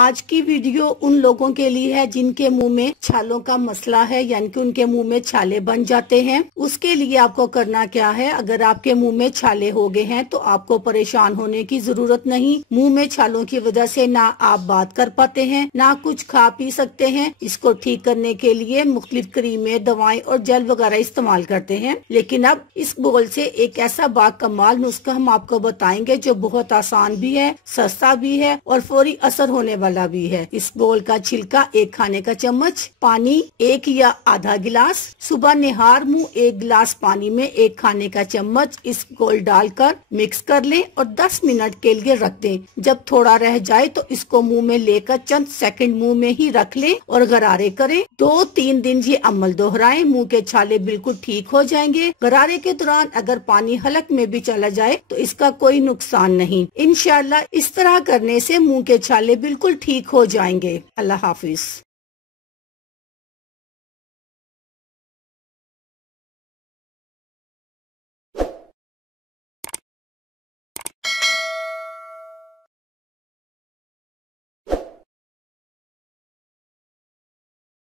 आज की वीडियो उन लोगों के लिए है जिनके मुंह में छालों का मसला है, यानी कि उनके मुंह में छाले बन जाते हैं। उसके लिए आपको करना क्या है, अगर आपके मुंह में छाले हो गए हैं तो आपको परेशान होने की जरूरत नहीं। मुंह में छालों की वजह से ना आप बात कर पाते हैं, ना कुछ खा पी सकते हैं। इसको ठीक करने के लिए मुख्तलिफ क्रीमें, दवाएं और जेल वगैरह इस्तेमाल करते हैं। लेकिन अब इस बोल से एक ऐसा बाकमाल नुस्खा हम आपको बताएंगे जो बहुत आसान भी है, सस्ता भी है और फौरी असर होने वाला भी है। इस बोल का छिलका 1 खाने का चम्मच, पानी 1 या आधा गिलास, सुबह निहार मुंह 1 गिलास पानी में 1 खाने का चम्मच इस घोल डालकर मिक्स कर लें और 10 मिनट के लिए रख दें। जब थोड़ा रह जाए तो इसको मुंह में लेकर चंद सेकंड मुंह में ही रख लें और गरारे करें। 2-3 दिन ये अमल दोहराएं, मुंह के छाले बिल्कुल ठीक हो जाएंगे। गरारे के दौरान अगर पानी हलक में भी चला जाए तो इसका कोई नुकसान नहीं। इंशाल्लाह इस तरह करने से मुंह के छाले बिल्कुल ठीक हो जाएंगे। अल्लाह हाफिज।